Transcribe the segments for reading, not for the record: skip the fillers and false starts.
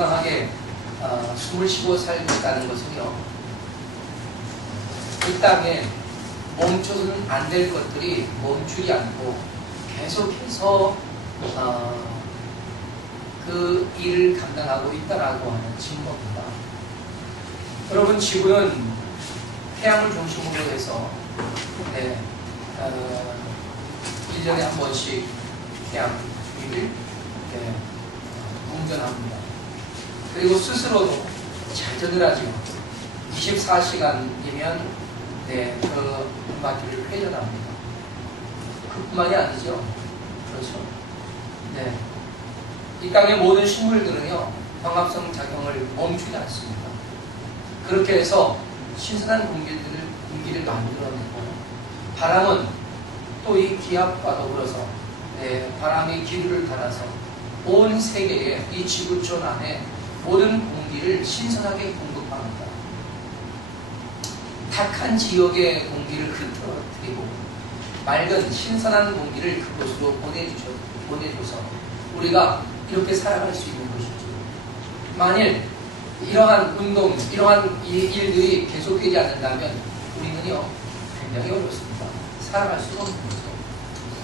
건강하게 숨을 쉬고 살고 있다는 것은요, 이 땅에 멈춰서는 안 될 것들이 멈추지 않고 계속해서 그 일을 감당하고 있다라고 하는 증거입니다. 여러분, 지구는 태양을 중심으로 해서 1년에 한 번씩 태양 주위를 공전합니다. 그리고 스스로도 자전을 하죠. 24시간이면 그 바퀴를 회전합니다. 그뿐만이 아니죠. 그렇죠. 이 땅의 모든 식물들은요, 광합성 작용을 멈추지 않습니다. 그렇게 해서 신선한 공기를 만들어내고, 바람은 또 이 기압과 더불어서 바람이 기류를 달아서 온 세계에 이 지구촌 안에 모든 공기를 신선하게 공급합니다. 탁한 지역의 공기를 흩어뜨리고 맑은 신선한 공기를 그곳으로 보내줘서 우리가 이렇게 살아갈 수 있는 것이죠. 만일 이러한 운동, 이러한 일들이 계속되지 않는다면 우리는요, 굉장히 어렵습니다. 살아갈 수가 없는 거죠.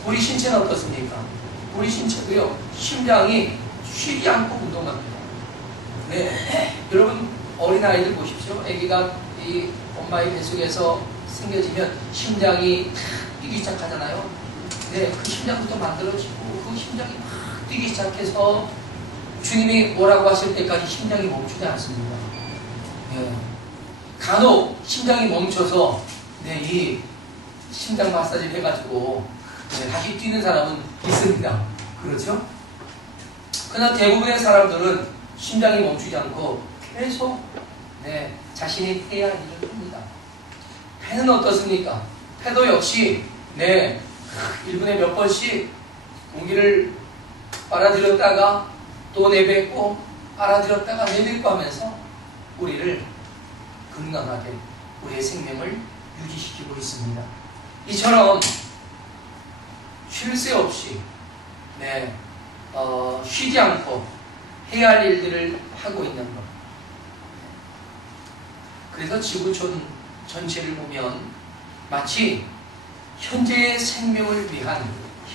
우리 신체는 어떻습니까? 우리 신체도요, 심장이 쉬지 않고 운동합니다. 여러분, 어린아이들 보십시오. 아기가 이 엄마의 뱃속에서 생겨지면 심장이 탁 뛰기 시작하잖아요. 그 심장부터 만들어지고 그 심장이 막 뛰기 시작해서 주님이 뭐라고 하실 때까지 심장이 멈추지 않습니다. 간혹 심장이 멈춰서 이 심장 마사지를 해가지고 다시 뛰는 사람은 있습니다. 그렇죠? 그러나 대부분의 사람들은 심장이 멈추지 않고 계속 자신이 해야 할 일을 합니다. 폐는 어떻습니까? 폐도 역시 1분에 몇 번씩 공기를 빨아들였다가 또 내뱉고 빨아들였다가 내뱉고 하면서 우리를 건강하게 우리의 생명을 유지시키고 있습니다. 이처럼 쉴 새 없이 쉬지 않고 해야 할 일들을 하고 있는 것. 그래서 지구촌 전체를 보면 마치 현재의 생명을 위한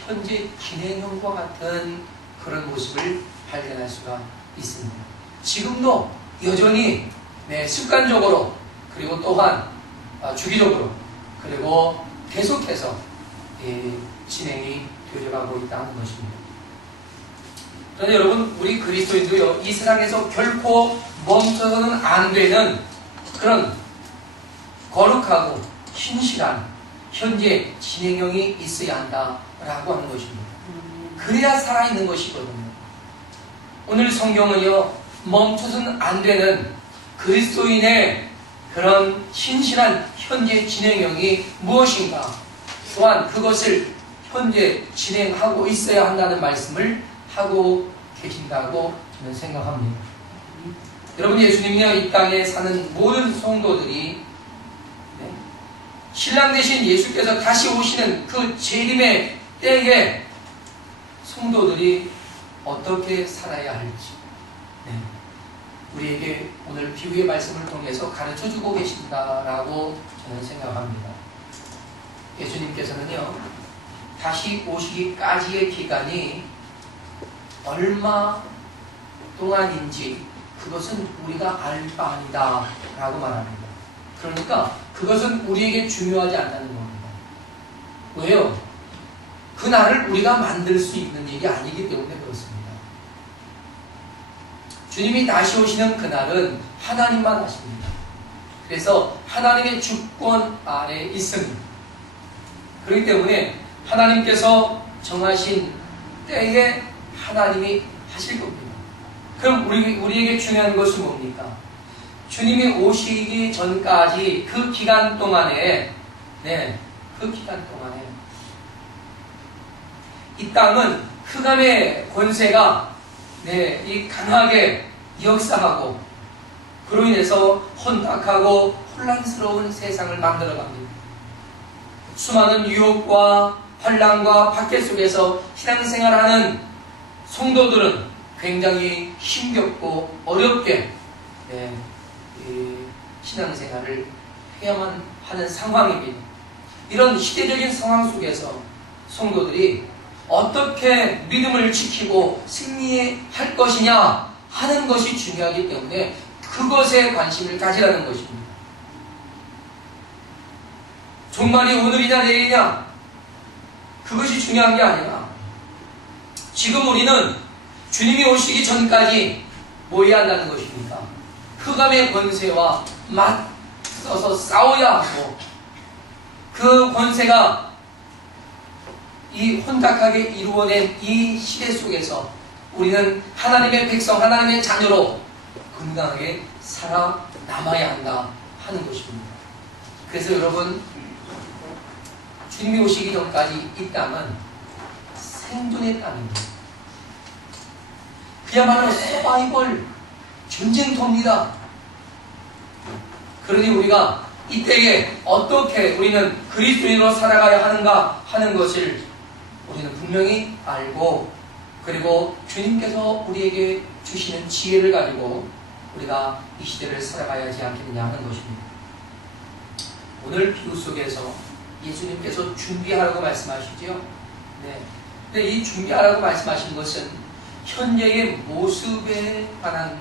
현재 진행형과 같은 그런 모습을 발견할 수가 있습니다. 지금도 여전히 습관적으로, 그리고 또한 주기적으로, 그리고 계속해서 진행이 되어가고 있다는 것입니다. 그런데 여러분, 우리 그리스도인도요, 이 세상에서 결코 멈춰서는 안 되는 그런 거룩하고 신실한 현재 진행형이 있어야 한다라고 하는 것입니다. 그래야 살아있는 것이거든요. 오늘 성경은요, 멈춰서는 안 되는 그리스도인의 그런 신실한 현재 진행형이 무엇인가, 또한 그것을 현재 진행하고 있어야 한다는 말씀을 하고 계신다고 저는 생각합니다. 여러분, 예수님이요, 이 땅에 사는 모든 성도들이 신랑 되신 예수께서 다시 오시는 그 재림의 때에 성도들이 어떻게 살아야 할지 우리에게 오늘 비유의 말씀을 통해서 가르쳐주고 계신다라고 저는 생각합니다. 예수님께서는요, 다시 오시기까지의 기간이 얼마 동안인지 그것은 우리가 알 바 아니다 라고 말합니다. 그러니까 그것은 우리에게 중요하지 않다는 겁니다. 왜요? 그 날을 우리가 만들 수 있는 일이 아니기 때문에 그렇습니다. 주님이 다시 오시는 그날은 하나님만 아십니다. 그래서 하나님의 주권 아래 있습니다. 그렇기 때문에 하나님께서 정하신 때에 하나님이 하실 겁니다. 그럼 우리에게 중요한 것이 뭡니까? 주님이 오시기 전까지 그 기간 동안에 이 땅은 흑암의 권세가 이 강하게 역사하고 그로 인해서 혼탁하고 혼란스러운 세상을 만들어갑니다. 수많은 유혹과 환난과 박해 속에서 신앙생활하는 성도들은 굉장히 힘겹고 어렵게 이 신앙생활을 해야만 하는 상황입니다. 이런 시대적인 상황 속에서 성도들이 어떻게 믿음을 지키고 승리할 것이냐 하는 것이 중요하기 때문에 그것에 관심을 가지라는 것입니다. 종말이 오늘이냐 내일이냐 그것이 중요한 게 아니라 지금 우리는 주님이 오시기 전까지 뭐 해야 한다는 것입니까? 흑암의 권세와 맞서서 싸워야 하고 그 권세가 이 혼탁하게 이루어낸 이 시대 속에서 우리는 하나님의 백성, 하나님의 자녀로 건강하게 살아남아야 한다 하는 것입니다. 그래서 여러분 주님이 오시기 전까지 이 땅은 생존의 땅입니다. 그야말로 서바이벌 전쟁터입니다. 그러니 우리가 이때에 어떻게 우리는 그리스도인으로 살아가야 하는가 하는 것을 우리는 분명히 알고 그리고 주님께서 우리에게 주시는 지혜를 가지고 우리가 이 시대를 살아가야 하지 않겠느냐 하는 것입니다. 오늘 비유 속에서 예수님께서 준비하라고 말씀하시죠. 네. 근데 이 준비하라고 말씀하신 것은 현재의 모습에 관한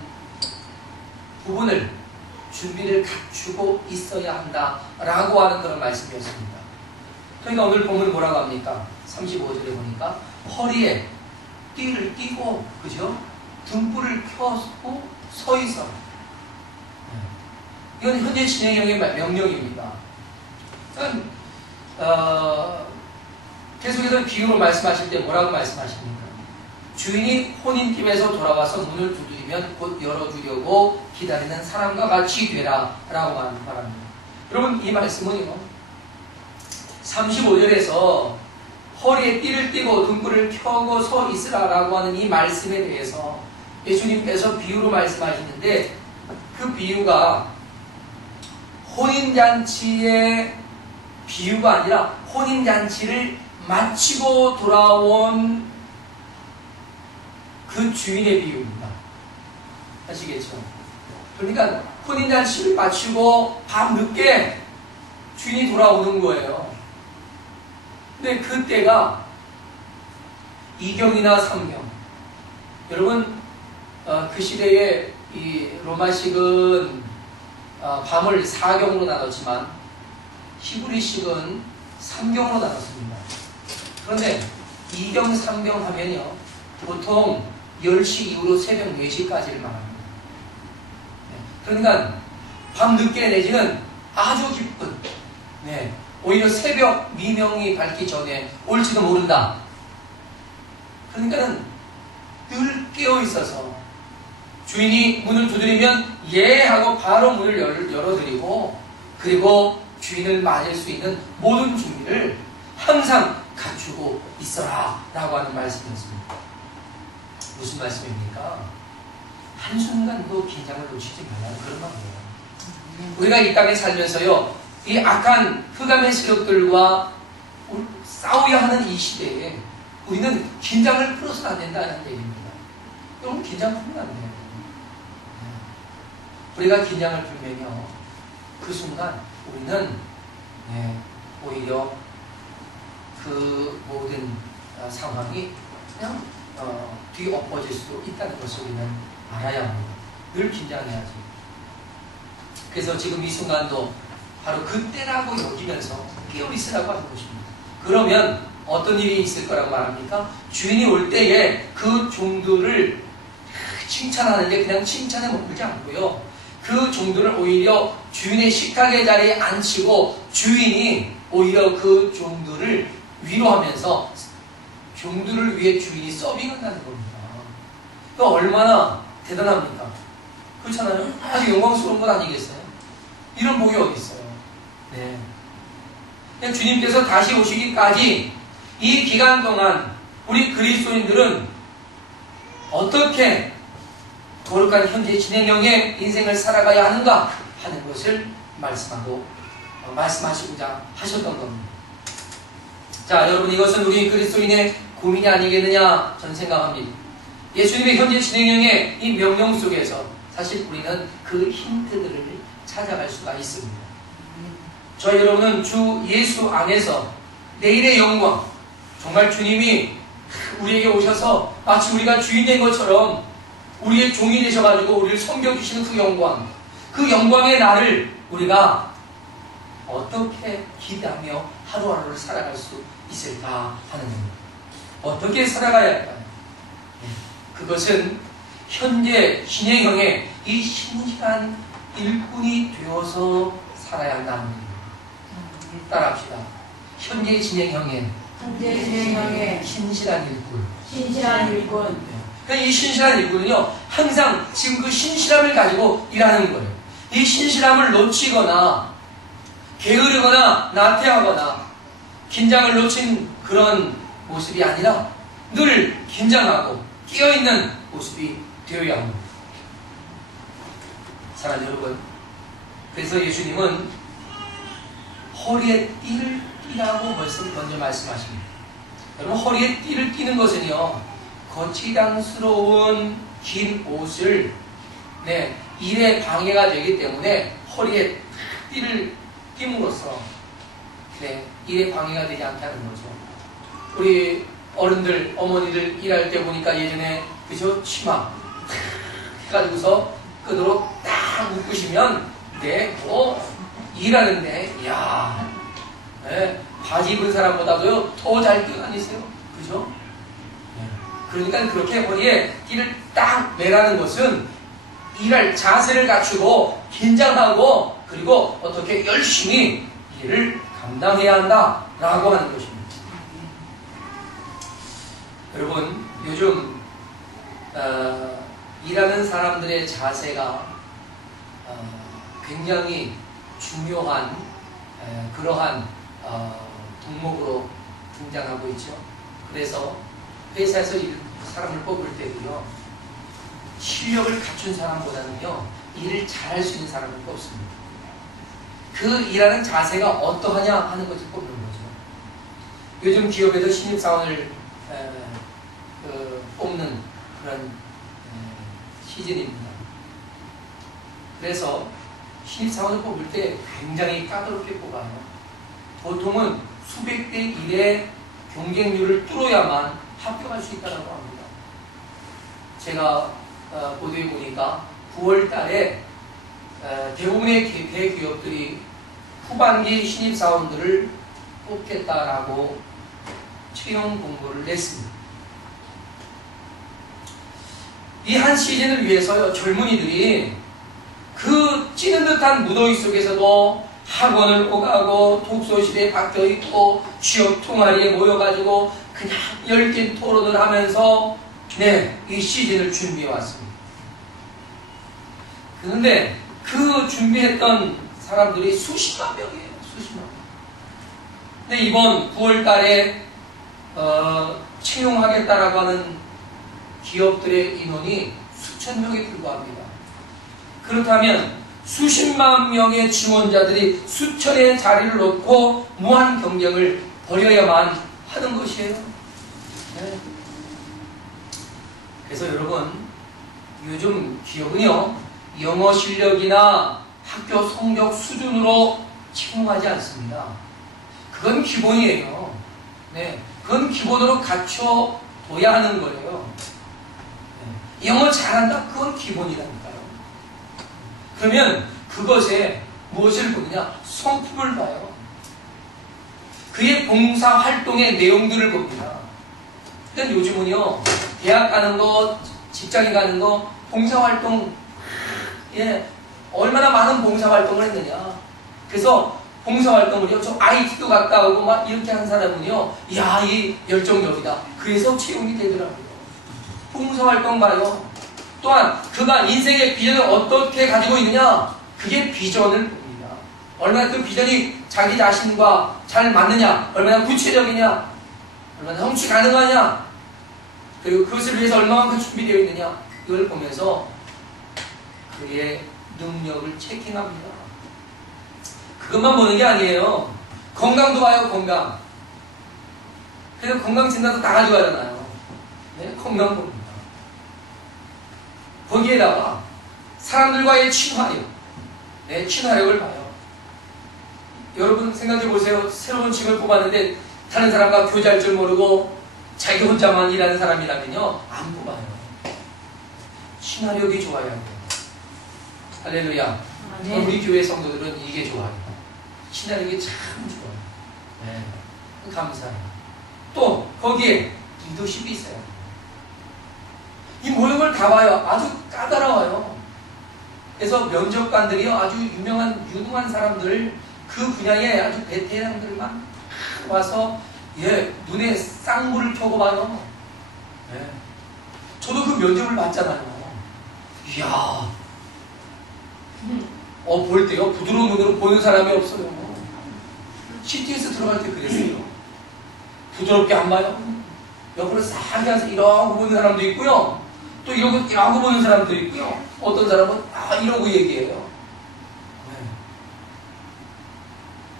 부분을 준비를 갖추고 있어야 한다라고 하는 그런 말씀이었습니다. 그러니까 오늘 본문을 뭐라고 합니까? 35절에 보니까 허리에 띠를 띠고 그죠? 등불을 켜고 서 있어. 이건 현재 진행형의 명령입니다. 계속해서 비유로 말씀하실 때 뭐라고 말씀하십니까? 주인이 혼인집에서 돌아와서 문을 두드리면 곧 열어주려고 기다리는 사람과 같이 되라 라고 말합니다. 여러분 이 말씀은요 35절에서 허리에 띠를 띠고 등불을 켜고 서 있으라 라고 하는 이 말씀에 대해서 예수님께서 비유로 말씀하시는데 그 비유가 혼인잔치의 비유가 아니라 혼인잔치를 마치고 돌아온 그 주인의 비유입니다. 아시겠죠? 그러니까 혼인잔치를 마치고 밤늦게 주인이 돌아오는 거예요. 근데 그때가 2경이나 3경. 여러분 그 시대에 이 로마식은 밤을 4경으로 나눴지만 히브리식은 3경으로 나눴습니다. 그런데 2경, 3경 하면요 보통 10시 이후로 새벽 4시까지를 말합니다. 그러니까 밤늦게 내지는 아주 기쁜 오히려 새벽 미명이 밝기 전에 올지도 모른다. 그러니까는 늘 깨어 있어서 주인이 문을 두드리면 예 하고 바로 문을 열어드리고 그리고 주인을 맞을 수 있는 모든 준비를 항상 갖추고 있어라 라고 하는 말씀이었습니다. 무슨 말씀입니까? 한순간도 긴장을 놓치지 말라는 그런 말이에요. 우리가 이 땅에 살면서요 이 악한 흑암의 세력들과 싸워야 하는 이 시대에 우리는 긴장을 풀어서는 안 된다는 얘기입니다. 여러분 긴장 풀면 안 돼요. 우리가 긴장을 풀면요 그 순간 우리는 오히려 그 모든 상황이 그냥 뒤엎어질 수 있다는 것을 우리는 알아야 합니다. 늘 긴장해야지. 그래서 지금 이 순간도 바로 그때라고 여기면서 깨어있으라고 하는 것입니다. 그러면 어떤 일이 있을 거라고 말합니까? 주인이 올 때에 그 종들을 칭찬하는데 그냥 칭찬에 머물지 않고요. 그 종들을 오히려 주인의 식탁의 자리에 앉히고 주인이 오히려 그 종들을 위로하면서 종들을 위해 주인이 서빙한다는 겁니다. 그 얼마나 대단합니까? 그렇잖아요? 아주 영광스러운 것 아니겠어요? 이런 복이 어디 있어요? 네. 주님께서 다시 오시기까지 이 기간 동안 우리 그리스도인들은 어떻게 거룩한 현재 진행형의 인생을 살아가야 하는가 하는 것을 말씀하시고자 하셨던 겁니다. 자, 여러분 이것은 우리 그리스도인의 고민이 아니겠느냐 저는 생각합니다. 예수님의 현재 진행형의 이 명령 속에서 사실 우리는 그 힌트들을 찾아갈 수가 있습니다. 저희 여러분은 주 예수 안에서 내일의 영광, 정말 주님이 우리에게 오셔서 마치 우리가 주인된 것처럼 우리의 종이 되셔가지고 우리를 섬겨주시는 그 영광의 날을 우리가 어떻게 기대하며 하루하루를 살아갈 수 있을까 하는 겁니다. 어떻게 살아가야 할까요? 그것은 현재 진행형의 이 신실한 일꾼이 되어서 살아야 한다는 겁니다. 따라합시다. 현재 진행형의 신실한 일꾼. 그러니까 이 신실한 일꾼은요, 항상 지금 그 신실함을 가지고 일하는 거예요. 이 신실함을 놓치거나 게으르거나 나태하거나 긴장을 놓친 그런 모습이 아니라 늘 긴장하고 끼어있는 모습이 되어야 합니다. 사랑하는 여러분, 그래서 예수님은 허리에 띠를 띠라고 먼저 말씀하십니다. 여러분, 허리에 띠를 띠는 것은요, 거치장스러운 긴 옷을 일에 방해가 되기 때문에 허리에 띠를 띠므로써 일에 방해가 되지 않게 하는 거죠. 우리 어른들, 어머니들 일할 때 보니까 예전에 그죠? 치마 해가지고서 끈으로 딱 묶으시면 일하는데 바지 입은 사람보다도요 더 잘 뛰어 다니세요. 그죠? 그러니까 그렇게 허리에 띠를 딱 매라는 것은 일할 자세를 갖추고 긴장하고 그리고 어떻게 열심히 일을 감당해야 한다라고 하는 것입니다. 여러분, 요즘 일하는 사람들의 자세가 굉장히 중요한 그러한 덕목으로 등장하고 있죠. 그래서 회사에서 사람을 뽑을 때도요, 실력을 갖춘 사람보다는요 일을 잘할 수 있는 사람을 뽑습니다. 그 일하는 자세가 어떠하냐 하는 것을 뽑는 거죠. 요즘 기업에도 신입사원을 뽑는 그런 시즌입니다. 그래서 신입사원을 뽑을 때 굉장히 까다롭게 뽑아요. 보통은 수백 대 1의 경쟁률을 뚫어야만 합격할 수 있다고 합니다. 제가 보도해 보니까 9월 달에 대부분의 대기업들이 후반기 신입사원들을 뽑겠다라고 채용 공고를 냈습니다. 이 한 시즌을 위해서 젊은이들이 그 찌는 듯한 무더위 속에서도 학원을 오가고 독서실에 박혀있고 취업 동아리에 모여가지고 그냥 열띤 토론을 하면서 이 시즌을 준비해 왔습니다. 그런데 그 준비했던 사람들이 수십만 명이에요. 수십만 명. 근데 이번 9월 달에 채용하겠다라고 하는 기업들의 인원이 수천 명에 불과합니다. 그렇다면 수십만 명의 지원자들이 수천의 자리를 놓고 무한 경쟁을 벌여야만 하는 것이에요. 그래서 여러분, 요즘 기업은요 영어 실력이나 학교 성적 수준으로 채용하지 않습니다. 그건 기본이에요. 그건 기본으로 갖춰둬야 하는 거예요. 영어 잘한다? 그건 기본이라니까요. 그러면 그것에 무엇을 보느냐? 성품을 봐요. 그의 봉사활동의 내용들을 봅니다. 그러니까 요즘은요, 대학 가는 거, 직장에 가는 거, 봉사활동, 얼마나 많은 봉사활동을 했느냐. 그래서 봉사활동을요, 저 IT도 갔다 오고 막 이렇게 한 사람은요, 이 열정적이다. 그래서 채용이 되더라고요. 봉사활동 봐요. 또한 그가 인생의 비전을 어떻게 가지고 있느냐, 그게 비전을 봅니다. 얼마나 그 비전이 자기 자신과 잘 맞느냐, 얼마나 구체적이냐, 얼마나 성취 가능하냐, 그리고 그것을 위해서 얼마만큼 준비되어 있느냐, 이걸 보면서 그의 능력을 체킹합니다. 그것만 보는 게 아니에요. 건강도 봐요. 건강. 그래서 건강진단도 다 가지고 가잖아요. 건강 봅니다. 거기에다가 사람들과의 친화력, 친화력을 봐요. 여러분 생각해 보세요. 새로운 직을 뽑았는데 다른 사람과 교제할 줄 모르고 자기 혼자만 일하는 사람이라면요, 안 뽑아요. 친화력이 좋아야 돼요. 할렐루야. 우리 교회 성도들은 이게 좋아요. 친화력이 참 좋아요. 네. 감사해요. 또 거기에 리더십이 있어요. 이 모형을 다 봐요. 아주 까다로워요. 그래서 면접관들이요, 아주 유능한 사람들, 그 분야에 아주 베테랑들만 와서 눈에 쌍불을 켜고 봐요. 저도 그 면접을 봤잖아요. 이야, 볼 때요, 부드러운 눈으로 보는 사람이 없어요. CTS 들어갈 때 그랬어요. 부드럽게 안 봐요. 옆으로 싹 앉아서 이러고 보는 사람도 있고요. 또 이러고 보는 사람도 있고요. 어떤 사람은 이러고 얘기해요.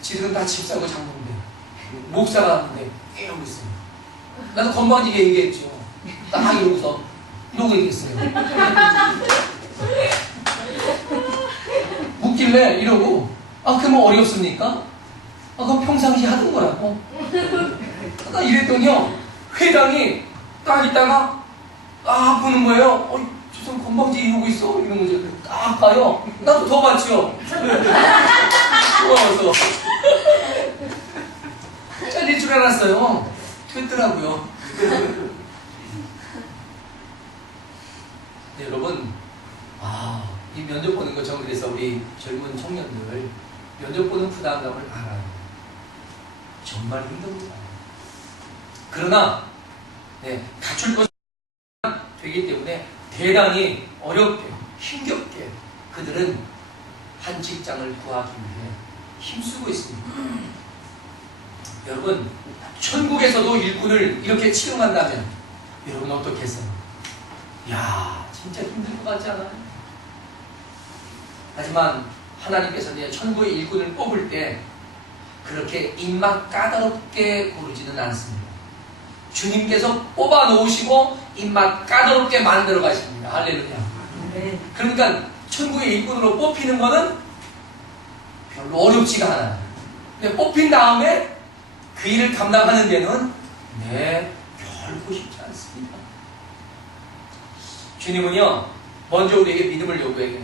지들은 다 집사고 장로인데, 목사가 하는데 이러고 있어요. 나도 건방지게 얘기했죠. 딱 이러고서 이러고 얘기했어요. 묻길래 이러고, 그럼 어렵습니까? 그건 평상시 하던 거라고. 딱 이랬더니요, 회장이 딱 있다가 보는 거예요. 저 사람 건방지게 이러고 있어? 이런 거죠. 딱 봐요. 나도 더 봤죠. 좋아서 잘릴 줄 알았어요. 됐더라고요. 네, 여러분, 이 면접 보는 거 전 그래서 우리 젊은 청년들 면접 보는 부담감을 알아요. 정말 힘듭니다. 그러나 갖출 것이 되기 때문에 대단히 어렵게 힘겹게 그들은 한 직장을 구하기 위해 힘쓰고 있습니다. 여러분, 천국에서도 일꾼을 이렇게 채용한다면 여러분 어떻겠어요? 이야, 진짜 힘들 것 같지 않아요? 하지만 하나님께서는 천국의 일꾼을 뽑을 때 그렇게 입맛 까다롭게 고르지는 않습니다. 주님께서 뽑아 놓으시고 입맛 까다롭게 만들어 가십니다. 할렐루야. 그러니까 천국의 일꾼으로 뽑히는 거는 별로 어렵지가 않아요. 근데 뽑힌 다음에 그 일을 감당하는 데는 결코 쉽지 않습니다. 주님은요, 먼저 우리에게 믿음을 요구해요.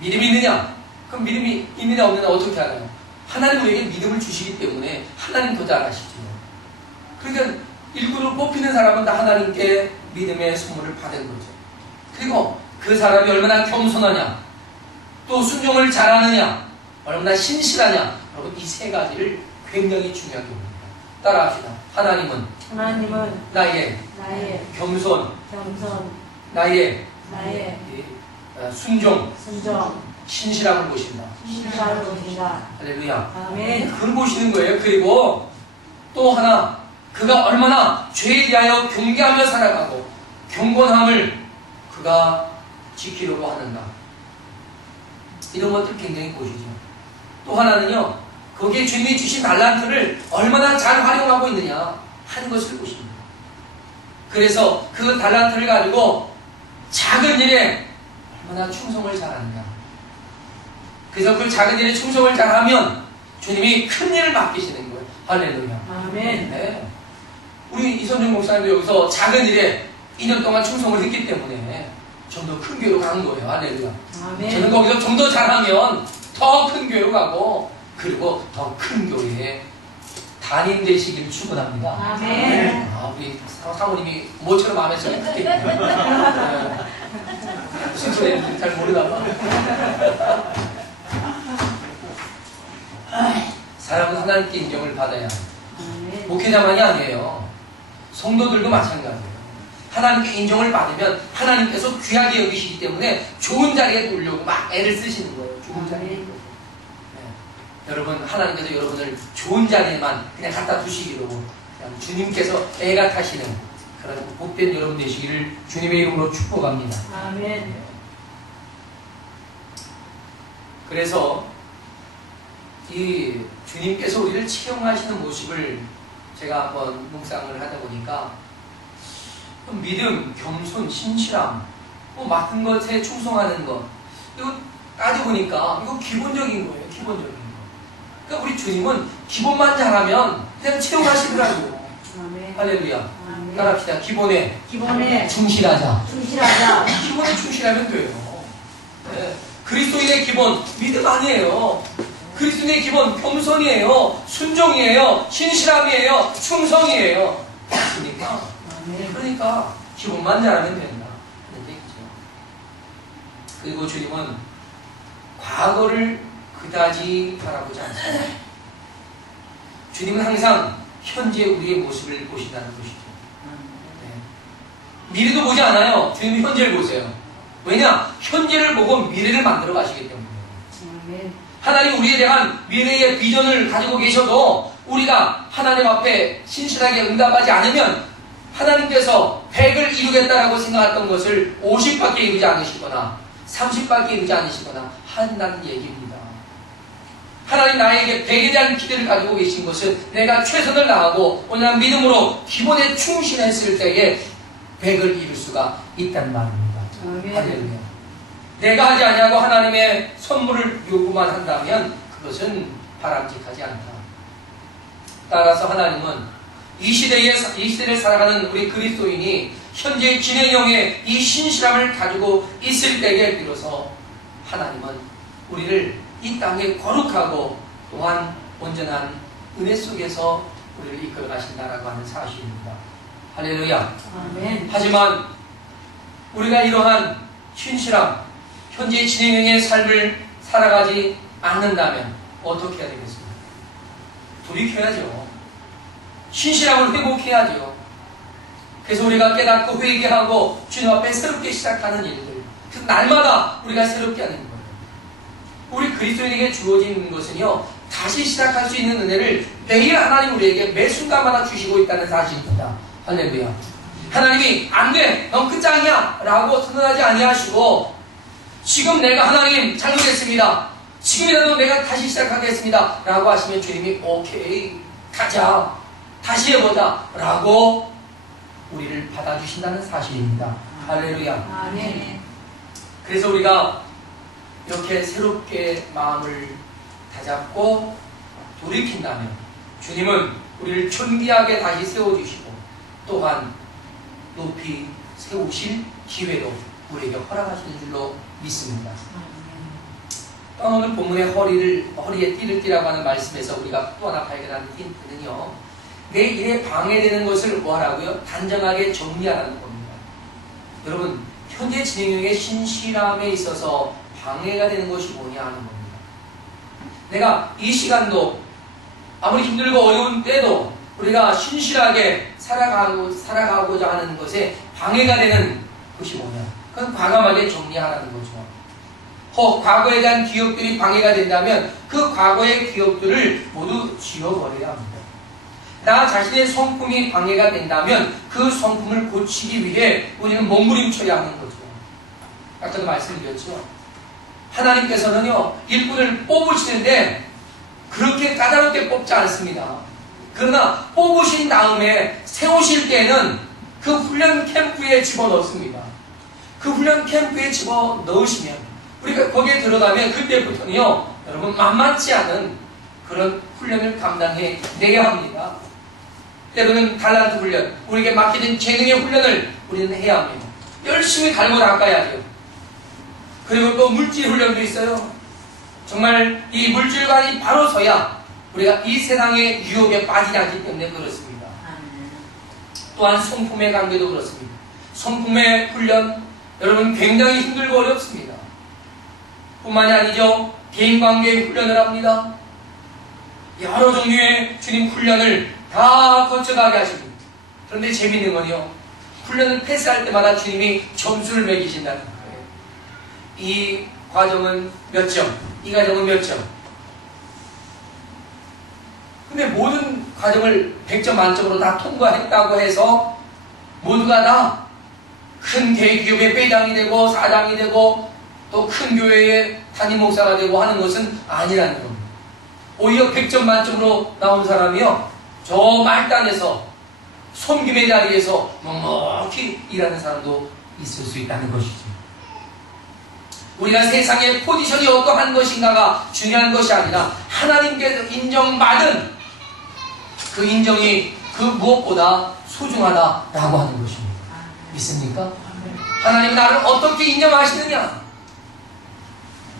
믿음이 있느냐? 그럼 믿음이 있느냐 없느냐 어떻게 알아요? 하나님 우리에게 믿음을 주시기 때문에 하나님 더 잘 아시죠. 그러니까 일꾼으로 뽑히는 사람은 다 하나님께 믿음의 선물을 받은 거죠. 그리고 그 사람이 얼마나 겸손하냐, 또 순종을 잘하느냐, 얼마나 신실하냐, 여러분 이 세 가지를 굉장히 중요하게 봅니다. 따라합시다. 하나님은 나의 겸손, 나의 순종, 신실함을 보신다. 할렐루야. 아멘. 그걸 보시는 거예요. 그리고 또 하나, 그가 얼마나 죄에 대하여 경계하며 살아가고 경건함을 그가 지키려고 하는가, 이런 것들 굉장히 보시죠. 또 하나는요, 거기에 주님이 주신 달란트를 얼마나 잘 활용하고 있느냐 하는 것을 보십니다. 그래서 그 달란트를 가지고 작은 일에 얼마나 충성을 잘하느냐, 그래서 그 작은 일에 충성을 잘하면 주님이 큰 일을 맡기시는 거예요. 할렐루야. 아멘. 우리 이선중 목사님도 여기서 작은 일에 2년 동안 충성을 했기 때문에 좀 더 큰 교회로 간 거예요. 할렐루야. 아멘. 저는 거기서 좀 더 잘하면 더 큰 교회로 가고, 그리고 더 큰 교회에 담임 되시기를 축원합니다. 아멘. 우리 사모님이 모처럼 마음에 좀 크게 무슨 소리인지 잘 모르나 봐. 사람은 하나님께 인정을 받아야 합니다. 목회자만이 아니에요. 성도들도 마찬가지예요. 하나님께 인정을 받으면 하나님께서 귀하게 여기시기 때문에 좋은 자리에 놓으려고 막 애를 쓰시는 거예요. 좋은 자리에. 여러분, 하나님께서 여러분을 좋은 자리에만 그냥 갖다 두시기로, 그냥 주님께서 애가 타시는 그런 복된 여러분 되시기를 주님의 이름으로 축복합니다. 아멘. 그래서 이 주님께서 우리를 채용하시는 모습을 제가 한번 묵상을 하다 보니까 믿음, 겸손, 신실함, 뭐 맡은 것에 충성하는 것. 이거 따져보니까 이거 기본적인 거예요. 기본적인 거. 그러니까 우리 주님은 기본만 잘하면 그냥 채용하시더라고요. 아멘. 할렐루야. 아멘. 따라합시다. 기본에 충실하자. 기본에 충실하면 돼요. 네. 그리스도인의 기본 믿음 아니에요. 그리스도인의 기본 겸손이에요. 순종이에요. 신실함이에요. 충성이에요. 그러니까 그러니까 기본만 잘하면 된다. 그런 얘기죠. 그리고 주님은 과거를 그다지 바라보지 않습니다. 주님은 항상 현재 우리의 모습을 보신다는 것이죠. 네. 미래도 보지 않아요. 주님은 현재를 보세요. 왜냐? 현재를 보고 미래를 만들어 가시기 때문에. 하나님 우리에 대한 미래의 비전을 가지고 계셔도 우리가 하나님 앞에 신실하게 응답하지 않으면 하나님께서 100을 이루겠다라고 생각했던 것을 50밖에 이루지 않으시거나 30밖에 이루지 않으시거나 한다는 얘기입니다. 하나님 나에게 100에 대한 기대를 가지고 계신 것은 내가 최선을 다하고 온전한 믿음으로 기본에 충실했을 때에 100을 이룰 수가 있다는 말입니다. 할렐루야. 내가 하지 아니하고 하나님의 선물을 요구만 한다면 그것은 바람직하지 않다. 따라서 하나님은 이 시대를 살아가는 우리 그리스도인이 현재 진행형의 이 신실함을 가지고 있을 때에 비로소 하나님은 우리를 이 땅에 거룩하고 또한 온전한 은혜 속에서 우리를 이끌어 가신다라고 하는 사실입니다. 할렐루야. 아멘. 하지만 우리가 이러한 신실함, 현재 진행형의 삶을 살아가지 않는다면 어떻게 해야 되겠습니까? 돌이켜야죠. 신실함을 회복해야죠. 그래서 우리가 깨닫고 회개하고 주님 앞에 새롭게 시작하는 일들, 그 날마다 우리가 새롭게 하는 거예요. 우리 그리스도인에게 주어진 것은요, 다시 시작할 수 있는 은혜를 매일 하나님 우리에게 매 순간마다 주시고 있다는 사실입니다. 할렐루야. 하나님이 안 돼, 넌 끝장이야 라고 선언하지 아니하시고 지금 내가 하나님 잘못했습니다, 지금이라도 내가 다시 시작하겠습니다 라고 하시면 주님이 오케이 가자, 다시 해보자 라고 우리를 받아주신다는 사실입니다. 할렐루야. 아멘. 그래서 우리가 이렇게 새롭게 마음을 다잡고 돌이킨다면 주님은 우리를 존귀하게 다시 세워주시고 또한 높이 세우실 기회도 우리에게 허락하시는 줄로 믿습니다. 또한 오늘 본문의 허리에 띠를 띠라고 하는 말씀에서 우리가 또 하나 발견하는 힌트는요, 내 일에 방해되는 것을 뭐하라고요? 단정하게 정리하라는 겁니다. 여러분, 현재 진행형의 신실함에 있어서 방해가 되는 것이 뭐냐 하는 겁니다. 내가 이 시간도 아무리 힘들고 어려운 때도 우리가 신실하게 살아가고자 하는 것에 방해가 되는 것이 뭐냐? 그건 과감하게 정리하라는 거죠. 과거에 대한 기억들이 방해가 된다면 그 과거의 기억들을 모두 지워버려야 합니다. 나 자신의 성품이 방해가 된다면 그 성품을 고치기 위해 우리는 몸부림쳐야 하는 거죠. 아까도 말씀드렸죠. 하나님께서는요, 일꾼을 뽑으시는데 그렇게 까다롭게 뽑지 않습니다. 그러나 뽑으신 다음에 세우실 때는 그 훈련 캠프에 집어넣습니다. 그 훈련 캠프에 집어넣으시면 우리가 거기에 들어가면 그때부터는요, 여러분 만만치 않은 그런 훈련을 감당해내야 합니다. 때로는 달란트 훈련, 우리에게 맡겨진 재능의 훈련을 우리는 해야 합니다. 열심히 갈고 닦아야 돼요. 그리고 또 물질 훈련도 있어요. 정말 이 물질관이 바로 서야 우리가 이 세상의 유혹에 빠지지 않기 때문에 그렇습니다. 또한 성품의 관계도 그렇습니다. 성품의 훈련, 여러분 굉장히 힘들고 어렵습니다. 뿐만이 아니죠. 대인관계의 훈련을 합니다. 여러 종류의 주님 훈련을 다 거쳐가게 하십니다. 그런데 재밌는 건요, 훈련을 패스할 때마다 주님이 점수를 매기신다는 거예요. 이 과정은 몇 점, 이 과정은 몇 점. 근데 모든 과정을 100점 만점으로 다 통과했다고 해서 모두가 다 큰 대기업의 회장이 되고 사장이 되고 또 큰 교회의 담임 목사가 되고 하는 것은 아니라는 겁니다. 오히려 100점 만점으로 나온 사람이요, 저 말단에서 섬김의 자리에서 넉넉히 일하는 사람도 있을 수 있다는 것이죠. 우리가 세상의 포지션이 어떠한 것인가가 중요한 것이 아니라 하나님께서 인정받은 그 인정이 그 무엇보다 소중하다라고 하는 것입니다. 믿습니까? 하나님은 나를 어떻게 인정하시느냐?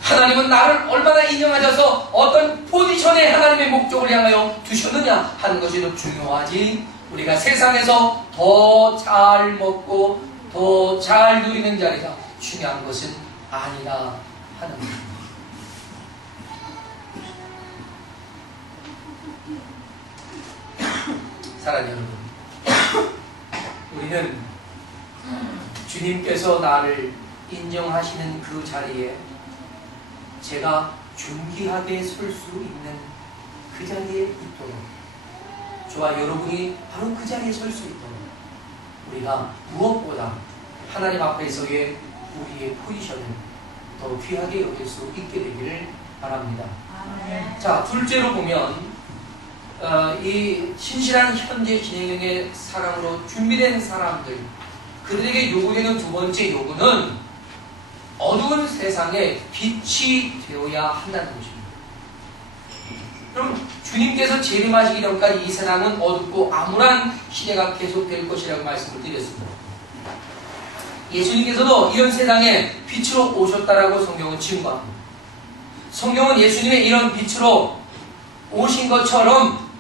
하나님은 나를 얼마나 인정하셔서 어떤 포지션에 하나님의 목적을 향하여 두셨느냐 하는 것이 더 중요하지, 우리가 세상에서 더 잘 먹고 더 잘 누리는 자리가 중요한 것은 아니라 하는 것입니다. 사랑하는 여러분, 우리는 주님께서 나를 인정하시는 그 자리에 제가 존귀하게 설 수 있는 그 자리에 있도록, 저와 여러분이 바로 그 자리에 설 수 있도록 우리가 무엇보다 하나님 앞에서의 우리의 포지션을 더 귀하게 여길 수 있게 되기를 바랍니다. 자, 둘째로 보면 이 신실한 현재 진행형의 사랑으로 준비된 사람들, 그들에게 요구되는 두 번째 요구는 어두운 세상에 빛이 되어야 한다는 것입니다. 그럼 주님께서 재림하시기 전까지 이 세상은 어둡고 암울한 시대가 계속될 것이라고 말씀을 드렸습니다. 예수님께서도 이런 세상에 빛으로 오셨다라고 성경은 증거합니다. 성경은 예수님의 이런 빛으로 오신 것처럼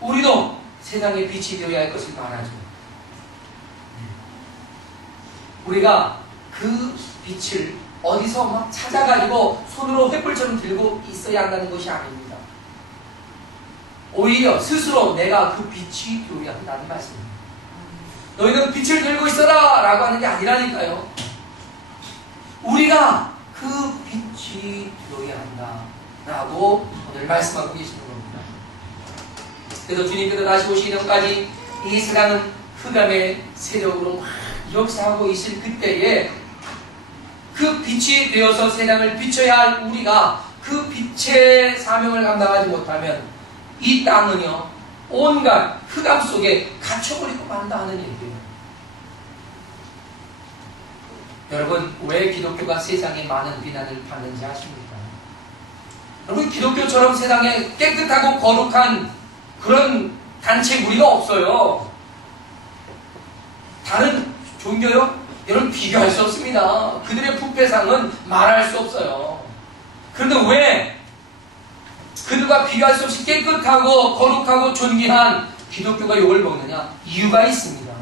우리도 세상에 빛이 되어야 할 것을 말하죠. 우리가 그 빛을 어디서 막 찾아가지고 손으로 횃불처럼 들고 있어야 한다는 것이 아닙니다. 오히려 스스로 내가 그 빛이 되어야 한다는 말씀입니다. 너희는 빛을 들고 있어라 라고 하는 게 아니라니까요. 우리가 그 빛이 되어야 한다 라고 오늘 말씀하고 계시는 겁니다. 그래서 주님께서 다시 오시기 전까지 이 세상은 흑암의 세력으로 막 역사하고 있을 그때에 그 빛이 되어서 세상을 비춰야 할 우리가 그 빛의 사명을 감당하지 못하면 이 땅은요 온갖 흑암 속에 갇혀버리고 만다 하는 얘기예요. 여러분, 왜 기독교가 세상에 많은 비난을 받는지 아십니까? 여러분, 기독교처럼 세상에 깨끗하고 거룩한 그런 단체 무리가 없어요. 다른 종교요? 여러분, 비교할 수 없습니다. 그들의 부패상은 말할 수 없어요. 그런데 왜 그들과 비교할 수 없이 깨끗하고 거룩하고 존귀한 기독교가 욕을 먹느냐? 이유가 있습니다.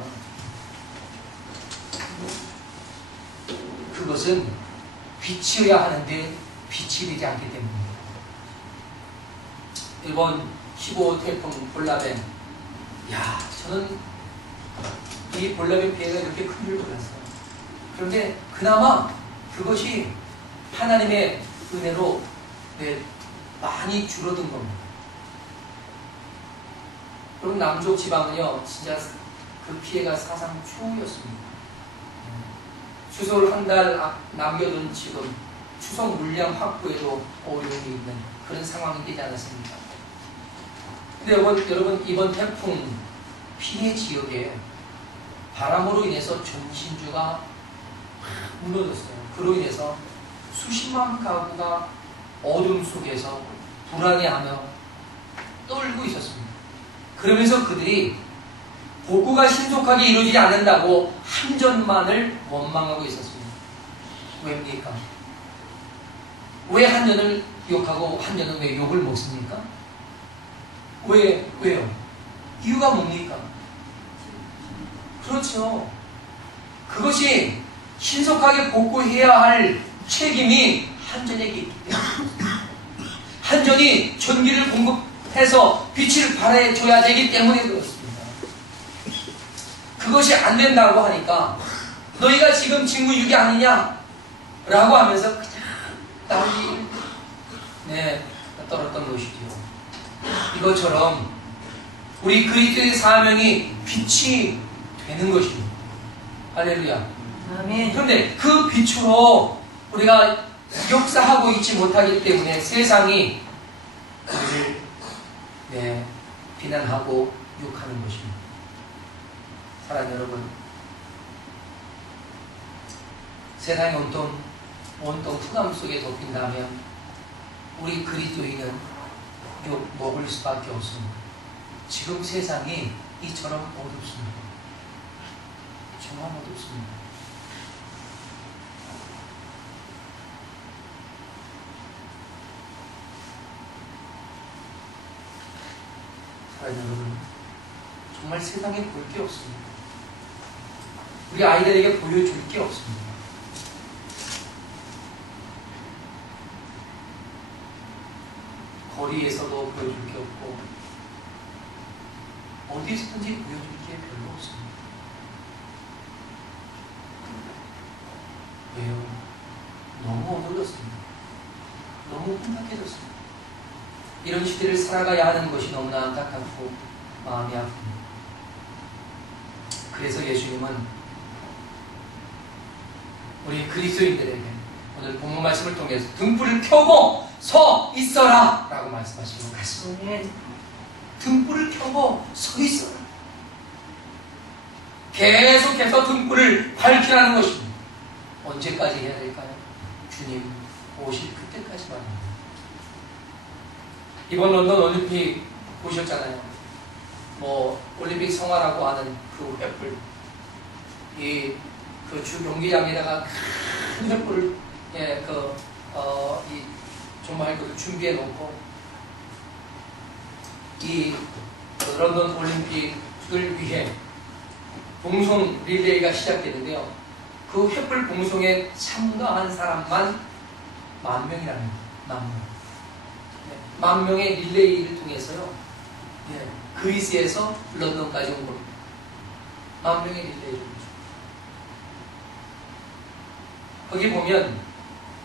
그것은 빛이어야 하는데 빛이 되지 않기 때문입니다. 일본 15호 태풍 볼라벤, 저는 이 볼라벤 피해가 이렇게 큰 줄 몰랐어요. 그런데 그나마 그것이 하나님의 은혜로 많이 줄어든 겁니다. 그럼 남쪽 지방은요, 진짜 그 피해가 사상 초유였습니다. 추석을 한 달 남겨둔 지금 추석 물량 확보에도 어려움이 있는 그런 상황이 되지 않았습니까? 근데 여러분 이번 태풍 피해 지역에 바람으로 인해서 전신주가 무너졌어요. 그로 인해서 수십만 가구가 어둠 속에서 불안해하며 떨고 있었습니다. 그러면서 그들이 복구가 신속하게 이루어지지 않는다고 한전만을 원망하고 있었습니다. 왜입니까? 왜 한전을 욕하고 한전은 왜 욕을 먹습니까? 왜요? 이유가 뭡니까? 그렇죠. 그것이 신속하게 복구해야 할 책임이 한전에게 있기 때문에, 한전이 전기를 공급해서 빛을 발해줘야 되기 때문에 그렇습니다. 그것이 안 된다고 하니까 너희가 지금 직무유기 아니냐? 라고 하면서 그냥 난리를 떨었던 것이죠. 이것처럼 우리 그리스도의 사명이 빛이 되는 것입니다. 할렐루야. 아멘. 그런데 그 빛으로 우리가 역사하고 있지 못하기 때문에 세상이 우리를 비난하고 욕하는 것입니다. 사랑하는 여러분, 세상이 온통 온통 흑암 속에 덮인다면 우리 그리스도인은 욕 먹을 수밖에 없습니다. 지금 세상이 이처럼 어둡습니다. 정말 어둡습니다. 사랑하는 여러분, 정말 세상에 볼 게 없습니다. 우리 아이들에게 보여줄 게 없습니다. 거리에서도 보여줄 게 없고 어디서든지 보여줄 게 별로 없습니다. 왜요? 너무 어두워졌습니다. 너무 혼탁해졌습니다. 이런 시대를 살아가야 하는 것이 너무나 안타깝고 마음이 아픕니다. 그래서 예수님은 우리 그리스도인들에게 오늘 본문 말씀을 통해서 등불을 켜고 서 있어라 라고 말씀하시는 것 같습니다. 등불을 켜고 서 있어라. 계속해서 등불을 밝히라는 것입니다. 언제까지 해야 될까요? 주님 오실 그때까지만 합니다. 이번 런던 올림픽 보셨잖아요. 올림픽 성화라고 하는 그 횃불, 그 주 경기장에다가 큰 횃불을 정말 준비해 놓고 런던 올림픽을 위해 봉송 릴레이가 시작되는데요. 그 횃불 봉송에 참가한 사람만 10,000명이랍니다. 10,000명. 10,000명의 릴레이를 통해서요. 그리스에서 런던까지 온 겁니다. 10,000명의 릴레이를. 거기 보면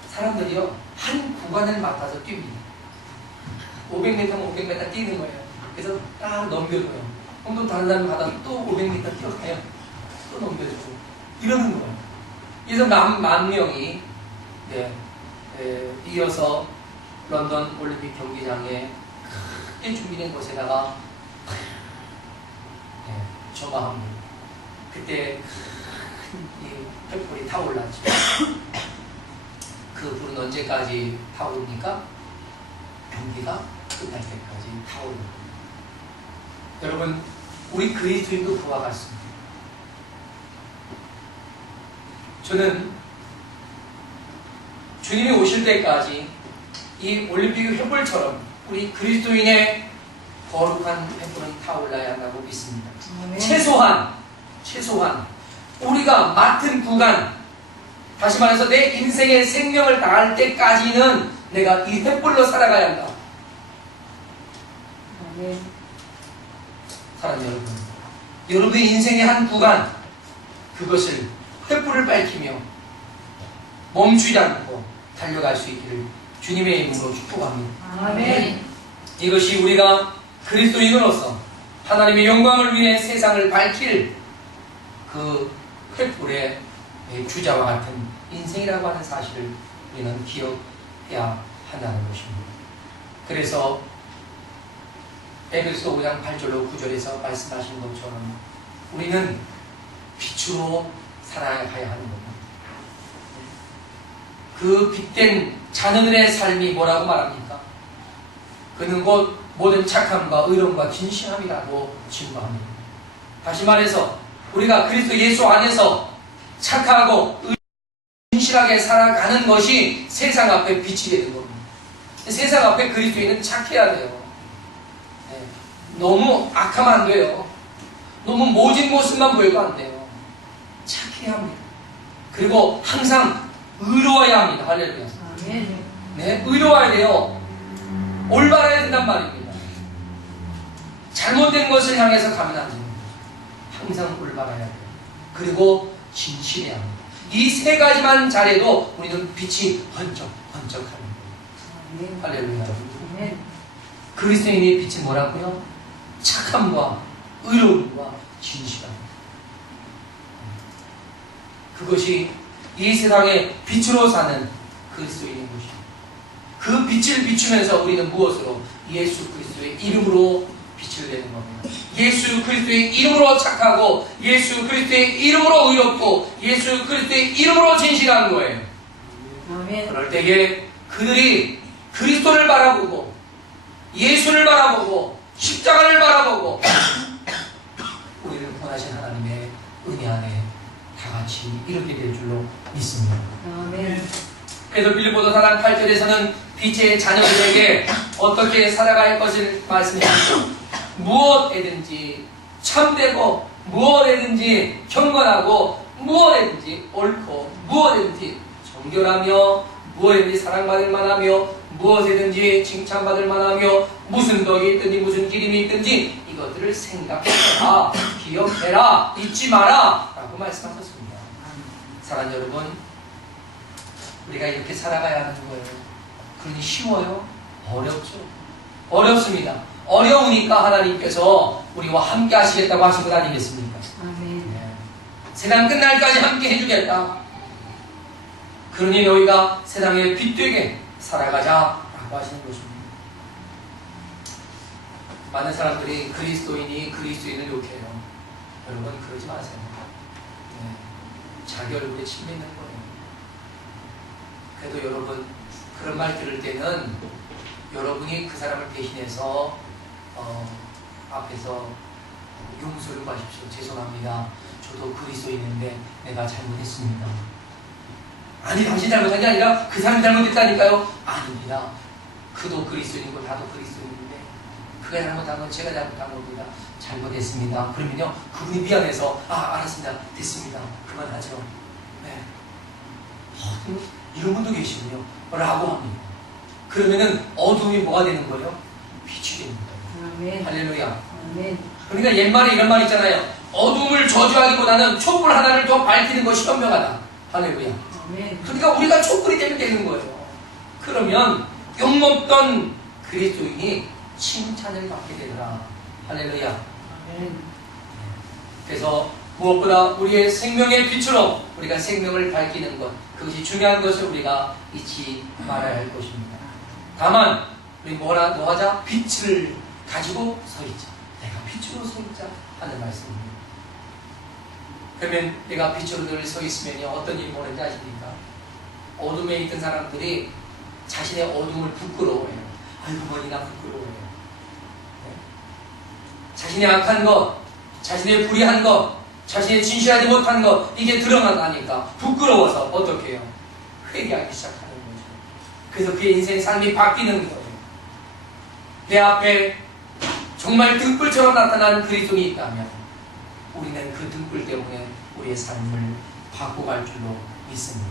사람들이요, 한 구간을 맡아서 뜁니다. 500m면 500m 뛰는 거예요. 그래서 딱 넘겨줘요. 그럼 또 다른 사람이 받아서 또 500m 뛰어가요. 또 넘겨주고. 이러는 거예요. 그래서 10,000명이 이어서 런던 올림픽 경기장에 크게 준비된 곳에다가 점화합니다. 그때 큰 횃불이 타올랐죠. 그 불은 언제까지 타오릅니까? 경기가 끝날 때까지 타오릅니다. 여러분, 우리 그리스도인도 그와 같습니다. 저는 주님이 오실 때까지 이 올림픽 횃불처럼 우리 그리스도인의 거룩한 횃불은 타올라야 한다고 믿습니다. 최소한 우리가 맡은 구간, 다시 말해서 내 인생의 생명을 다할 때까지는 내가 이 횃불로 살아가야 한다. 사랑하는 여러분, 여러분의 인생의 한 구간, 그것을 횃불을 밝히며 멈추지 않고 달려갈 수 있기를 주님의 이름으로 축복합니다. 아멘. 이것이 우리가 그리스도인으로서 하나님의 영광을 위해 세상을 밝힐 그 횃불의 주자와 같은 인생이라고 하는 사실을 우리는 기억해야 한다는 것입니다. 그래서 에베소 5장 8절로 9절에서 말씀하신 것처럼 우리는 빛으로 살아가야 하는 겁니다. 그 빛된 자녀들의 삶이 뭐라고 말합니까? 그는 곧 모든 착함과 의로움과 진실함이라고 증거합니다. 다시 말해서 우리가 그리스도 예수 안에서 착하고 진실하게 살아가는 것이 세상 앞에 빛이 되는 겁니다. 세상 앞에 그리스도인은 착해야 돼요. 너무 악하면 안 돼요. 너무 모진 모습만 보여도 안 돼요. 착해야 합니다. 그리고 항상 의로워야 합니다. 할렐루야. 네, 의로워야 돼요. 올바라야 된단 말입니다. 잘못된 것을 향해서 가면 안 됩니다. 항상 올바라야 돼요. 그리고 진실해야 합니다. 이 세 가지만 잘해도 우리는 빛이 번쩍합니다. 할렐루야. 그리스도인의 빛이 뭐라고요? 착함과 의로움과 진실함. 그것이 이 세상의 빛으로 사는 그리스도인의 것입니다. 그 빛을 비추면서 우리는 무엇으로? 예수 그리스도의 이름으로 빛을 내는 겁니다. 예수 그리스도의 이름으로 착하고 예수 그리스도의 이름으로 의롭고 예수 그리스도의 이름으로 진실한 거예요. 아멘. 그럴 때에 그들이 그리스도를 바라보고 예수를 바라보고 십자가를 바라보고 우리를 구원하신 하나님의 은혜 안에 다 같이 이렇게 될 줄로 믿습니다. 아멘. 그래서 빌립보서 4장 8절에서는 빛의 자녀들에게 어떻게 살아갈 할 것을 말씀하시죠. 무엇이든지 참되고 무엇이든지 경건하고 무엇이든지 옳고 무엇이든지 정결하며 무엇이든지 사랑받을 만하며 무엇이든지 칭찬받을 만하며 무슨 덕이 있든지 무슨 기림이 있든지 이것들을 생각해라, 기억해라, 잊지 마라 라고 말씀하셨습니다. 사랑하는 여러분, 우리가 이렇게 살아가야 하는 거예요. 그러니 쉬워요? 어렵죠. 어렵습니다. 어려우니까 하나님께서 우리와 함께 하시겠다고 하신 것 아니겠습니까? 아멘. 네. 세상 끝날까지 함께 해주겠다. 그러니 너희가 세상에 빛되게 살아가자라고 하시는 것입니다. 많은 사람들이 그리스도인이 그리스도인을 욕해요. 여러분 그러지 마세요. 네. 자기 얼굴에 침 뱉는 거예요. 그래도 여러분 그런 말 들을 때는 여러분이 그 사람을 대신해서 앞에서 용서를 구하십시오. 죄송합니다. 저도 그리스도인인데 내가 잘못했습니다. 아니 당신 잘못한 게 아니라 그 사람이 잘못했다니까요. 아닙니다. 그도 그리스도인이고 나도 그리스도인인데 그가 잘못한 건 제가 잘못한 겁니다. 잘못했습니다. 그러면요 그분이 미안해서 알았습니다. 됐습니다. 그만하죠. 네. 이런 분도 계시군요. 라고 합니다. 그러면은 어둠이 뭐가 되는 거예요? 빛이 되는 거예요. 아멘. 할렐루야. 아멘. 그러니까 옛말에 이런 말 있잖아요. 어둠을 저주하기보다는 촛불 하나를 더 밝히는 것이 현명하다. 할렐루야. 아멘. 그러니까 우리가 촛불이 되면 되는 거예요. 그러면 욕먹던 그리스도인이 칭찬을 받게 되더라. 할렐루야. 아멘. 그래서 무엇보다 우리의 생명의 빛으로 우리가 생명을 밝히는 것, 그것이 중요한 것을 우리가 잊지 말아야 할 것입니다. 다만 우리 뭐 하자? 빛을 가지고 서 있자. 내가 빛으로 서 있자 하는 말씀입니다. 그러면 내가 빛으로 늘 서 있으면 어떤 일이 오는지 아십니까? 어둠에 있던 사람들이 자신의 어둠을 부끄러워해요. 아이고 머니나 부끄러워해요. 네? 자신의 악한 것, 자신의 불의한 것, 자신의 진실하지 못한 것, 이게 드러나니까 부끄러워서 어떻게 해요? 회개하기 시작하는 거죠. 그래서 그의 인생 삶이 바뀌는 거예요. 내 앞에 정말 등불처럼 나타난 그리스도인이 있다면 우리는 그 등불 때문에 우리의 삶을 바꿔갈 줄로 믿습니다.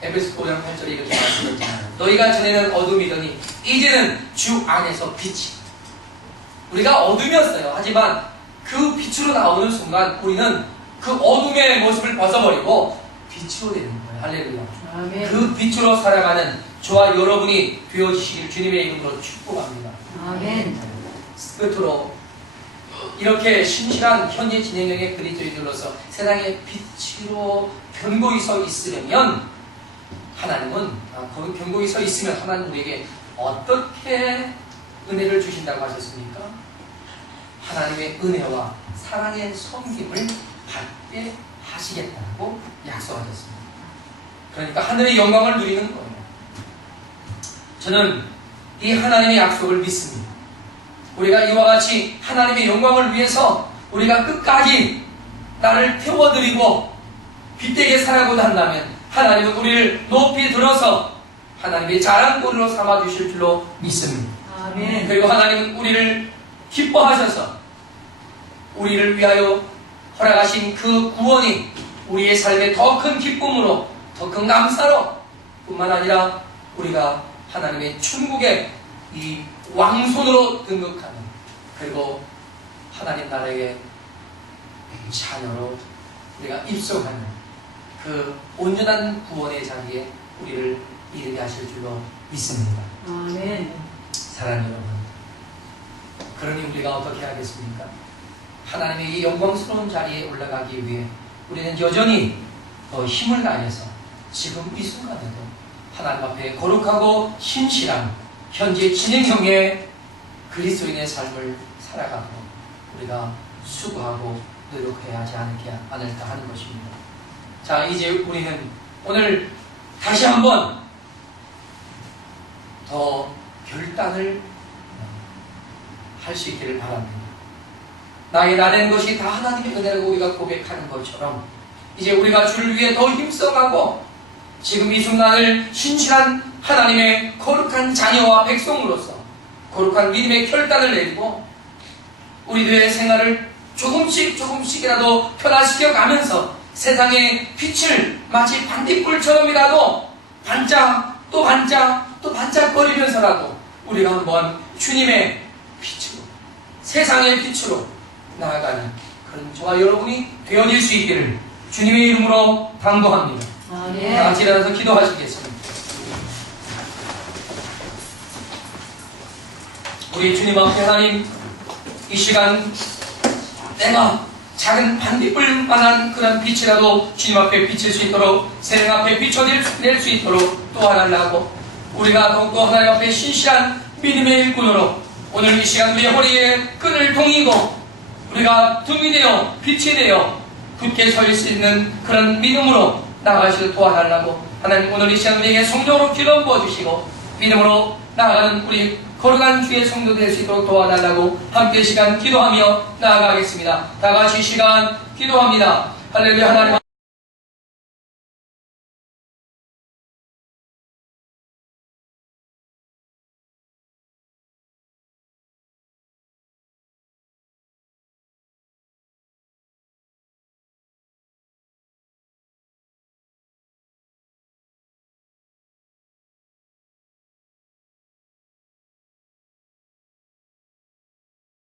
에베소 5장 8절에 이렇게 말씀했잖아요. 너희가 전에는 어둠이더니 이제는 주 안에서 빛이. 우리가 어둠이었어요. 하지만 그 빛으로 나오는 순간 우리는 그 어둠의 모습을 벗어버리고 빛으로 되는 거예요. 할렐루야. 아멘. 그 빛으로 살아가는 저와 여러분이 되어지시길 주님의 이름으로 축복합니다. 아멘. 끝으로 이렇게 신실한 현재 진행형의 그리스도인들로서 세상의 빛으로 견고히 서 있으려면 하나님은 거기 견고히 서 있으면 하나님 우리에게 어떻게 은혜를 주신다고 하셨습니까? 하나님의 은혜와 사랑의 섬김을 받게 하시겠다고 약속하셨습니다. 그러니까 하늘의 영광을 누리는 거예요. 저는 이 하나님의 약속을 믿습니다. 우리가 이와 같이 하나님의 영광을 위해서 우리가 끝까지 나를 태워드리고 빛되게 살아가고자 한다면 하나님은 우리를 높이 들어서 하나님의 자랑거리로 삼아주실 줄로 믿습니다. 아멘. 그리고 하나님은 우리를 기뻐하셔서 우리를 위하여 허락하신 그 구원이 우리의 삶에 더 큰 기쁨으로 더 큰 감사로 뿐만 아니라 우리가 하나님의 천국의 이 왕손으로 등극하는 그리고 하나님 나라의 자녀로 우리가 입성하는 그 온전한 구원의 자리에 우리를 이르게 하실 줄로 믿습니다. 아멘. 사랑하는 여러분, 그러니 우리가 어떻게 하겠습니까? 하나님의 이 영광스러운 자리에 올라가기 위해 우리는 여전히 더 힘을 다해서 지금 이 순간에도 하나님 앞에 거룩하고 신실한 현재 진행형의 그리스도인의 삶을 살아가도록 우리가 수고하고 노력해야 하지 않을까 하는 것입니다. 자, 이제 우리는 오늘 다시 한번 더 결단을 할 수 있기를 바랍니다. 나의 나된 것이 다 하나님의 은혜라고 우리가 고백하는 것처럼 이제 우리가 주를 위해 더 힘써가고 지금 이 순간을 신실한 하나님의 거룩한 자녀와 백성으로서 거룩한 믿음의 결단을 내리고 우리들의 생활을 조금씩이라도 변화시켜 가면서 세상의 빛을 마치 반딧불처럼이라도 반짝 또 반짝 또 반짝거리면서라도 우리가 한번 주님의 빛으로 세상의 빛으로 나아가는 그런 저와 여러분이 되어질 수 있기를 주님의 이름으로 당부합니다. 다 같이 일어나서 기도하시겠습니다. 우리 주님 앞에 하나님, 이 시간 내가 작은 반딧불만한 그런 빛이라도 주님 앞에 비칠 수 있도록 세상 앞에 비춰낼 수 있도록 도와달라고 우리가 더욱더 하나님 앞에 신실한 믿음의 일꾼으로 오늘 이 시간 우리의 허리에 끈을 동이고 우리가 등이 되어 빛이 되어 굳게 서 있을 수 있는 그런 믿음으로 나아가시도록 도와달라고 하나님 오늘 이 시간 우리에게 성령으로 기름 부어주시고 믿음으로 나아가는 우리 거룩한 주의 성도 될 수 있도록 도와달라고 함께 시간 기도하며 나아가겠습니다. 다 같이 시간 기도합니다. 할렐루야. 하나님